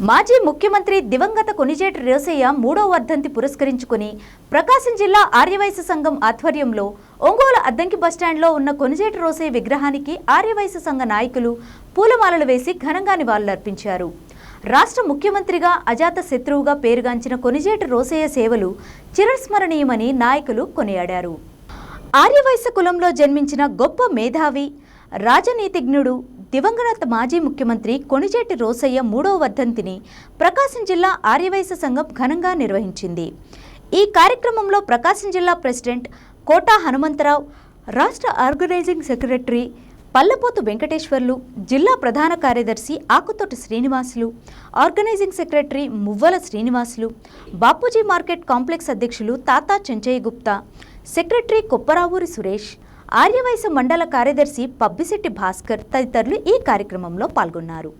మాజీ ముఖ్యమంత్రి దివంగత కొనిజేటి రోసయ్య మూడో వర్ధంతి పురస్కరించుకుని ప్రకాశం జిల్లా ఆర్యవైశ్య సంఘం ఆధ్వర్యంలో ఒంగోలు అద్దంకి బస్టాండ్లో ఉన్న కొనిజేటి రోసయ్య విగ్రహానికి ఆర్యవైశ్య సంఘ నాయకులు పూలమాలలు వేసి ఘనంగా నివాళులర్పించారు. రాష్ట్ర ముఖ్యమంత్రిగా అజాత శత్రువుగా పేరుగాంచిన కొనిజేటి రోసయ్య సేవలు చిరస్మరణీయమని నాయకులు కొనియాడారు. ఆర్యవైశ్య కులంలో జన్మించిన గొప్ప మేధావి రాజనీతిజ్ఞుడు దివంగత మాజీ ముఖ్యమంత్రి కొణిజేటి రోసయ్య మూడో వర్ధంతిని ప్రకాశం జిల్లా ఆర్యవైశ్య సంఘం ఘనంగా నిర్వహించింది. ఈ కార్యక్రమంలో ప్రకాశం జిల్లా ప్రెసిడెంట్ కోటా హనుమంతరావు రాష్ట్ర ఆర్గనైజింగ్ సెక్రటరీ పల్లపోతు వెంకటేశ్వర్లు జిల్లా ప్రధాన కార్యదర్శి ఆకుతోటి శ్రీనివాసులు ఆర్గనైజింగ్ సెక్రటరీ మువ్వల శ్రీనివాసులు బాపూజీ మార్కెట్ కాంప్లెక్స్ అధ్యక్షులు తాతా చెంచయ్య గుప్తా సెక్రటరీ కొప్పరావూరి సురేష్ ఆర్యవైశ్య మండల కార్యదర్శి పబ్బిశెట్టి భాస్కర్ తదితరులు ఈ కార్యక్రమంలో పాల్గొన్నారు.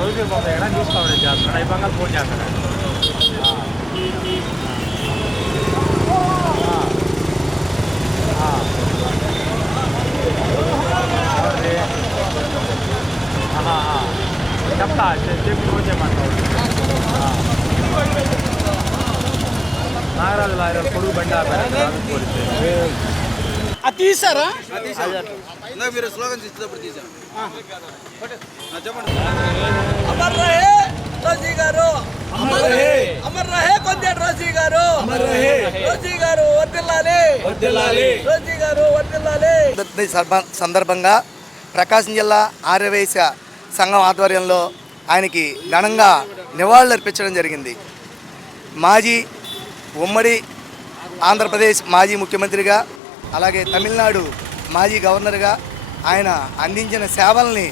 రోజు పోతాయి ఎక్కడ చేస్తాడు అయిపోగా ఫోన్ చేస్తాడు చెప్తా చె- చెప్పి ఫోన్ చేయమంటావు ట్రాఫిక్ పోలీసు అది తీసారా? మీరు స్లోగన్స్ తీసాను చెప్పండి. అమర్ రహే గారు. అమర్ రహే. గారు. సందర్భంగా ప్రకాశం జిల్లా ఆర్యవైశ్య సంఘం ఆధ్వర్యంలో ఆయనకి ఘనంగా నివాళులర్పించడం జరిగింది. మాజీ ఉమ్మడి ఆంధ్రప్రదేశ్ మాజీ ముఖ్యమంత్రిగా అలాగే తమిళనాడు మాజీ గవర్నర్గా ఆయన అందించిన సేవల్ని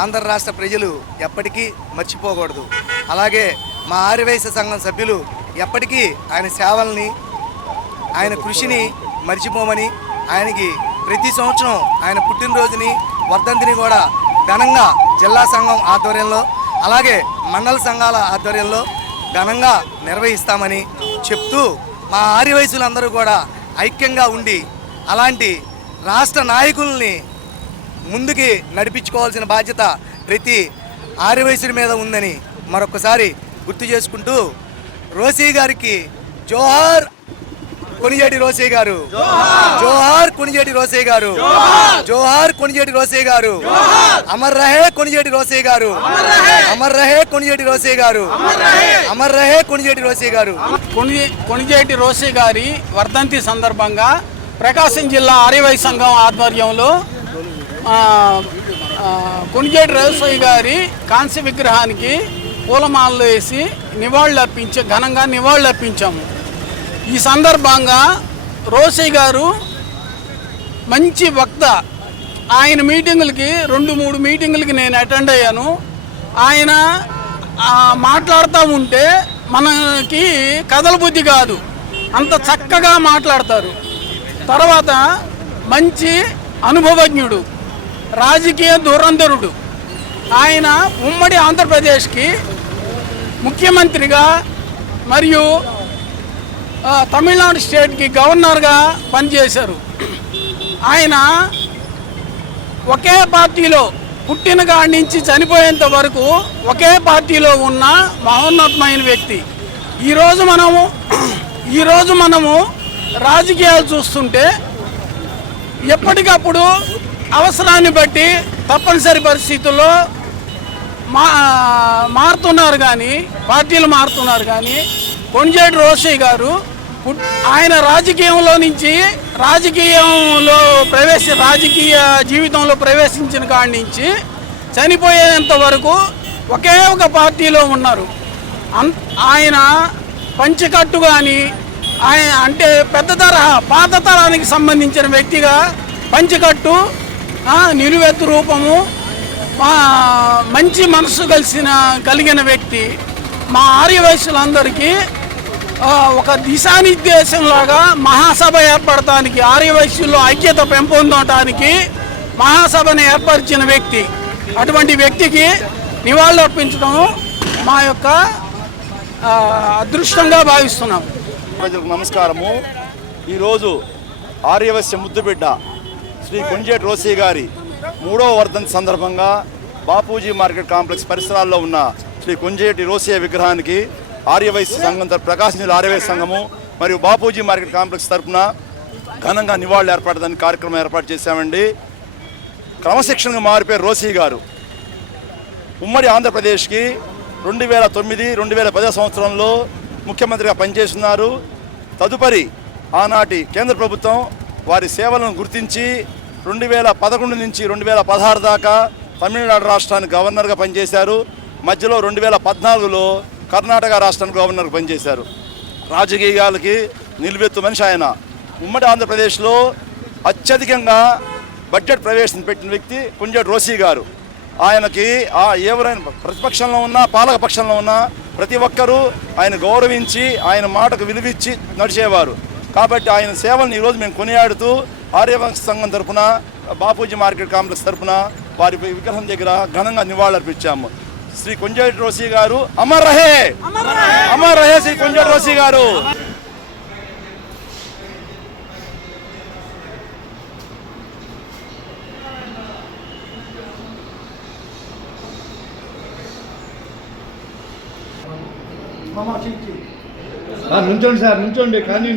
ఆంధ్ర రాష్ట్ర ప్రజలు ఎప్పటికీ మర్చిపోకూడదు. అలాగే మా ఆర్యవైశ్య సంఘం సభ్యులు ఎప్పటికీ ఆయన సేవల్ని ఆయన కృషిని మర్చిపోమని ఆయనకి ప్రతి సంవత్సరం ఆయన పుట్టినరోజుని వర్ధంతిని కూడా ఘనంగా జిల్లా సంఘం ఆధ్వర్యంలో అలాగే మండల సంఘాల ఆధ్వర్యంలో ఘనంగా నిర్వహిస్తామని చెప్తూ మా ఆర్యవయసులందరూ కూడా ఐక్యంగా ఉండి అలాంటి రాష్ట్ర నాయకుల్ని ముందుకి నడిపించుకోవాల్సిన బాధ్యత ప్రతి ఆర్యవయసుడి మీద ఉందని మరొకసారి గుర్తు చేసుకుంటూ రోసీ గారికి జోహార్ కొనిజేటి రోసే గారు. జోహార్. కొనిజేటి రోసే గారు. జోహార్. కొనిజేటి రోసే గారు. అమర్ రహే కొనిజేటి రోసే గారు. అమర్ రహే. కొనిజేటి రోసే గారు. అమర్ రహే. కొనిజేటి రోసే గారు. కొణి కొణిజేటి రోసి గారి వర్ధంతి సందర్భంగా ప్రకాశం జిల్లా ఆర్యవై సంఘం ఆధ్వర్యంలో కొణిజేటి రోసయ్య గారి కాంస్య విగ్రహానికి పూలమాలలు వేసి నివాళులు అర్పించే ఘనంగా నివాళులు అర్పించాము ఈ సందర్భంగా రోసయ్య గారు మంచి వక్త. ఆయన మీటింగులకి రెండు మూడు మీటింగులకి నేను అటెండ్ అయ్యాను. ఆయన మాట్లాడుతూ ఉంటే మనకి కథల బుద్ధి కాదు. అంత చక్కగా మాట్లాడతారు. తర్వాత మంచి అనుభవజ్ఞుడు రాజకీయ దురంధరుడు. ఆయన ఉమ్మడి ఆంధ్రప్రదేశ్కి ముఖ్యమంత్రిగా మరియు తమిళనాడు స్టేట్కి గవర్నర్గా పనిచేశారు. ఆయన ఒకే పార్టీలో పుట్టిన కాడి నుంచి చనిపోయేంత వరకు ఒకే పార్టీలో ఉన్న మహోన్నతమైన వ్యక్తి. ఈరోజు మనము ఈరోజు మనము రాజకీయాలు చూస్తుంటే ఎప్పటికప్పుడు అవసరాన్ని బట్టి తప్పనిసరి పరిస్థితుల్లో మా మారుతున్నారు కానీ పార్టీలు మారుతున్నారు కానీ కొంజేటి రోషయ్య గారు ఆయన రాజకీయంలో నుంచి రాజకీయంలో ప్రవేశ రాజకీయ జీవితంలో ప్రవేశించిన కాడి నుంచి చనిపోయేంత వరకు ఒకే ఒక పార్టీలో ఉన్నారు. అన్ ఆయన పంచకట్టు కానీ ఆయన అంటే పెద్ద తరహా పాత తరానికి సంబంధించిన వ్యక్తిగా పంచకట్టు నిలువెత్తు రూపము మా మంచి మనసు కలిసిన కలిగిన వ్యక్తి. మా ఆర్యవయసులందరికీ ఒక దిశానిర్దేశంలాగా మహాసభ ఏర్పడటానికి ఆర్యవైశ్యుల్లో ఐక్యత పెంపొందటానికి మహాసభను ఏర్పరిచిన వ్యక్తి. అటువంటి వ్యక్తికి నివాళులు అర్పించడం మా యొక్క అదృష్టంగా భావిస్తున్నాం. ప్రజలకు నమస్కారము. ఈరోజు ఆర్యవశ్య ముద్దుబిడ్డ శ్రీ కొంజేటి రోసీ గారి మూడవ వర్ధంతి సందర్భంగా బాపూజీ మార్కెట్ కాంప్లెక్స్ పరిసరాల్లో ఉన్న శ్రీ కొంజేటి రోసియా విగ్రహానికి ఆర్యవైశ్య సంఘం తరపు ప్రకాశం జిల్లా ఆర్యవైశ్య సంఘము మరియు బాపూజీ మార్కెట్ కాంప్లెక్స్ తరఫున ఘనంగా నివాళులు ఏర్పాటు కార్యక్రమం ఏర్పాటు చేశామండి. క్రమశిక్షణగా మారిపోయే రోసీ గారు. ఉమ్మడి ఆంధ్రప్రదేశ్కి రెండు వేల తొమ్మిది రెండు వేల పదో సంవత్సరంలో ముఖ్యమంత్రిగా పనిచేస్తున్నారు. తదుపరి ఆనాటి కేంద్ర ప్రభుత్వం వారి సేవలను గుర్తించి రెండు వేల పదకొండు నుంచి రెండు వేల పదహారు దాకా తమిళనాడు రాష్ట్రానికి గవర్నర్గా పనిచేశారు. మధ్యలో రెండు వేల పద్నాలుగులో కర్ణాటక రాష్ట్రం గవర్నర్ పనిచేశారు. రాజకీయాలకి నిలువెత్తు మనిషి ఆయన. ఉమ్మడి ఆంధ్రప్రదేశ్లో అత్యధికంగా బడ్జెట్ ప్రవేశం పెట్టిన వ్యక్తి కుంజేటి రోసీ గారు. ఆయనకి ఆ ఎవరైనా ప్రతిపక్షంలో ఉన్నా పాలక పక్షంలో ఉన్నా ప్రతి ఒక్కరూ ఆయన గౌరవించి ఆయన మాటకు విలువిచ్చి నడిచేవారు. కాబట్టి ఆయన సేవలను ఈరోజు మేము కొనియాడుతూ ఆర్యవంశ సంఘం తరఫున బాపూజీ మార్కెట్ కాంప్లెక్స్ తరఫున వారి విగ్రహం దగ్గర ఘనంగా నివాళులర్పించాము. శ్రీ కొంజేటి రోసీ గారు. అమర్ రహే! అమర్ రహే శ్రీ కొంజేటి రోసీ గారు. నుంచోండి సార్ నుంచోండి కానీ